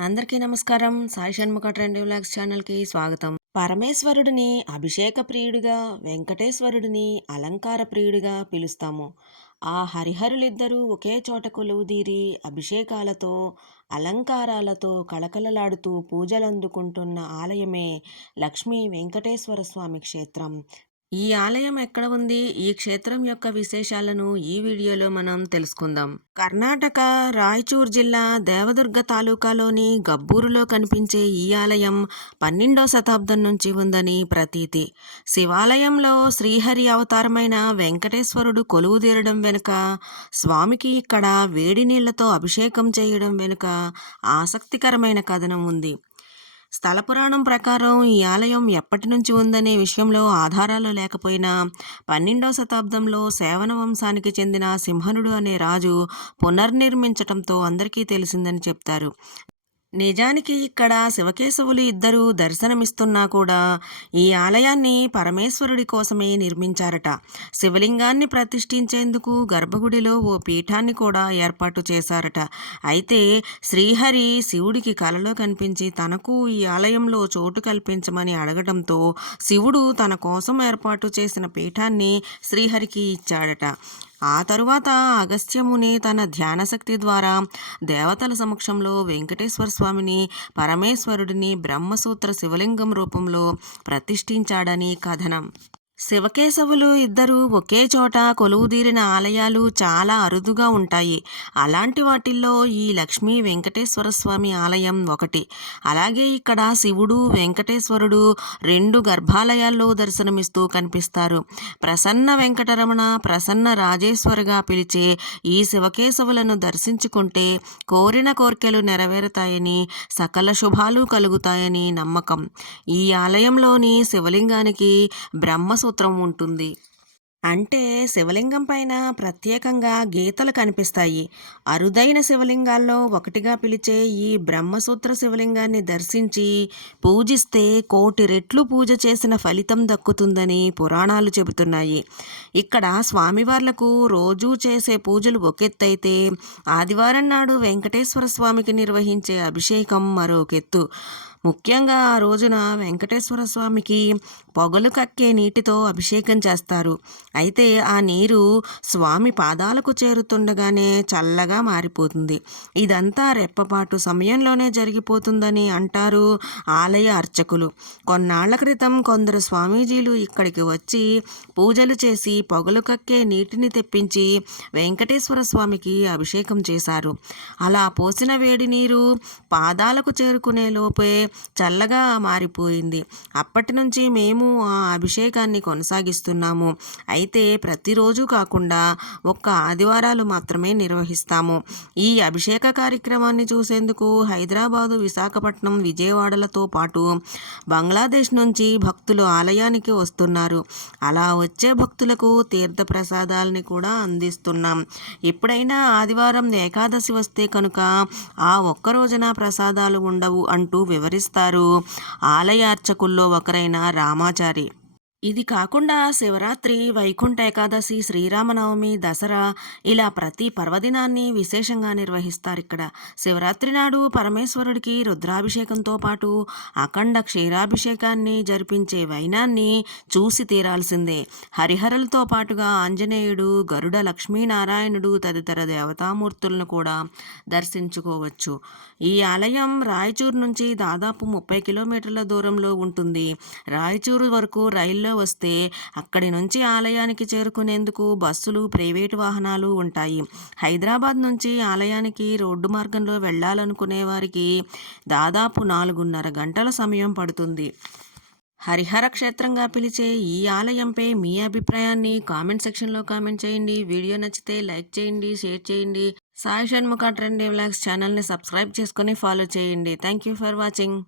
అందరికీ నమస్కారం. Sai Shanmukha trend vlogs ఛానల్‌కి స్వాగతం. పరమేశ్వరుడిని అభిషేక ప్రియుడిగా, వెంకటేశ్వరుడిని అలంకార ప్రియుడిగా పిలుస్తాము. ఆ హరిహరులిద్దరూ ఒకే చోట కొలువుదీరి అభిషేకాలతో, అలంకారాలతో కళకళలాడుతూ పూజలందుకుంటున్న ఆలయమే లక్ష్మీ వెంకటేశ్వర స్వామి క్షేత్రం. ఈ ఆలయం ఎక్కడ ఉంది? ఈ క్షేత్రం యొక్క విశేషాలను ఈ వీడియోలో మనం తెలుసుకుందాం. కర్ణాటక రాయచూర్ జిల్లా దేవదుర్గ తాలూకాలోని గబ్బూరులో కనిపించే ఈ ఆలయం 12వ శతాబ్దం నుంచి ఉందని ప్రతీతి. శివాలయంలో శ్రీహరి అవతారమైన వెంకటేశ్వరుడు కొలువుదీరడం వెనుక, స్వామికి ఇక్కడ వేడి నీళ్లతో అభిషేకం చేయడం వెనుక ఆసక్తికరమైన కథనం ఉంది. స్థల పురాణం ప్రకారం ఈ ఆలయం ఎప్పటి నుంచి ఉందనే విషయంలో ఆధారాలు లేకపోయినా 12వ శతాబ్దంలో సేవన వంశానికి చెందిన సింహనుడు అనే రాజు పునర్నిర్మించటంతో అందరికీ తెలిసిందని చెప్తారు. నిజానికి ఇక్కడ శివకేశవులు ఇద్దరూ దర్శనమిస్తున్నా కూడా ఈ ఆలయాన్ని పరమేశ్వరుడి కోసమే నిర్మించారట. శివలింగాన్ని ప్రతిష్ఠించేందుకు గర్భగుడిలో ఓ పీఠాన్ని కూడా ఏర్పాటు చేశారట. అయితే శ్రీహరి శివుడికి కలలో కనిపించి తనకు ఈ ఆలయంలో చోటు కల్పించమని అడగడంతో శివుడు తన కోసం ఏర్పాటు చేసిన పీఠాన్ని శ్రీహరికి ఇచ్చాడట. ఆ తరువాత అగస్త్యముని తన ధ్యానశక్తి ద్వారా దేవతల సమక్షంలో వెంకటేశ్వర స్వామిని, పరమేశ్వరుడిని బ్రహ్మసూత్ర శివలింగం రూపంలో ప్రతిష్ఠించాడని కథనం. శివకేశవులు ఇద్దరూ ఒకే చోట కొలువుదీరిన ఆలయాలు చాలా అరుదుగా ఉంటాయి. అలాంటి వాటిల్లో ఈ లక్ష్మీ వెంకటేశ్వర స్వామి ఆలయం ఒకటి. అలాగే ఇక్కడ శివుడు, వెంకటేశ్వరుడు 2 గర్భాలయాల్లో దర్శనమిస్తూ కనిపిస్తారు. ప్రసన్న వెంకటరమణ, ప్రసన్న రాజేశ్వరిగా పిలిచే ఈ శివకేశవులను దర్శించుకుంటే కోరిన కోర్కెలు నెరవేరుతాయని, సకల శుభాలు కలుగుతాయని నమ్మకం. ఈ ఆలయంలోని శివలింగానికి బ్రహ్మసూత్రం ఉంటుంది. అంటే శివలింగం పైన ప్రత్యేకంగా గీతలు కనిపిస్తాయి. అరుదైన శివలింగాల్లో ఒకటిగా పిలిచే ఈ బ్రహ్మసూత్ర శివలింగాన్ని దర్శించి పూజిస్తే 1,000,000 రెట్లు పూజ చేసిన ఫలితం దక్కుతుందని పురాణాలు చెబుతున్నాయి. ఇక్కడ స్వామివార్లకు రోజూ చేసే పూజలు ఒకెత్తైతే ఆదివారం నాడు వెంకటేశ్వర స్వామికి నిర్వహించే అభిషేకం మరొకెత్తు. ముఖ్యంగా ఆ రోజున వెంకటేశ్వర స్వామికి పొగలు కక్కే నీటితో అభిషేకం చేస్తారు. అయితే ఆ నీరు స్వామి పాదాలకు చేరుతుండగానే చల్లగా మారిపోతుంది. ఇదంతా రెప్పపాటు సమయంలోనే జరిగిపోతుందని అంటారు ఆలయ అర్చకులు. కొన్నాళ్ల క్రితం కొందరు స్వామీజీలు ఇక్కడికి వచ్చి పూజలు చేసి పొగలు కక్కే నీటిని తెప్పించి వెంకటేశ్వర స్వామికి అభిషేకం చేశారు. అలా పోసిన వేడి నీరు పాదాలకు చేరుకునే లోపే చల్లగా మారిపోయింది. అప్పటి నుంచి మేము ఆ అభిషేకాన్ని కొనసాగిస్తున్నాము. అయితే ప్రతిరోజు కాకుండా ఒక్క ఆదివారాలు మాత్రమే నిర్వహిస్తాము. ఈ అభిషేక కార్యక్రమాన్ని చూసేందుకు హైదరాబాదు, విశాఖపట్నం, విజయవాడలతో పాటు బంగ్లాదేశ్ నుంచి భక్తులు ఆలయానికి వస్తున్నారు. అలా వచ్చే భక్తులకు తీర్థ ప్రసాదాలని కూడా అందిస్తున్నాం. ఎప్పుడైనా ఆదివారం ఏకాదశి వస్తే కనుక ఆ ఒక్క రోజున ప్రసాదాలు ఉండవు అంటూ వివరిస్తారు ఆలయ అర్చకుల్లో ఒకరైన రామాచారి. ఇది కాకుండా శివరాత్రి, వైకుంఠ ఏకాదశి, శ్రీరామనవమి, దసరా ఇలా ప్రతి పర్వదినాన్ని విశేషంగా నిర్వహిస్తారు ఇక్కడ. శివరాత్రి నాడు పరమేశ్వరుడికి రుద్రాభిషేకంతో పాటు అఖండ క్షీరాభిషేకాన్ని జరిపించే వైనాన్ని చూసి తీరాల్సిందే. హరిహరులతో పాటుగా ఆంజనేయుడు, గరుడ, లక్ష్మీనారాయణుడు తదితర దేవతామూర్తులను కూడా దర్శించుకోవచ్చు. ఈ ఆలయం రాయచూరు నుంచి దాదాపు 30 కిలోమీటర్ల దూరంలో ఉంటుంది. రాయచూరు వరకు రైల్లో వస్తే అక్కడి నుంచి ఆలయానికి చేరుకునేందుకు బస్సులు, ప్రైవేటు వాహనాలు ఉంటాయి. హైదరాబాద్ నుంచి ఆలయానికి రోడ్డు మార్గంలో వెళ్ళాలనుకునే వారికి దాదాపు 4:30 గంటల సమయం పడుతుంది. హరిహర క్షేత్రంగా పిలిచే ఈ ఆలయంపై మీ అభిప్రాయాన్ని కామెంట్ సెక్షన్లో కామెంట్ చేయండి. వీడియో నచ్చితే లైక్ చేయండి, షేర్ చేయండి. సాయి షణ్ముఖ ట్రెండ్ వ్లాగ్స్ ఛానల్ని సబ్స్క్రైబ్ చేసుకొని ఫాలో చేయండి. Thank you for watching.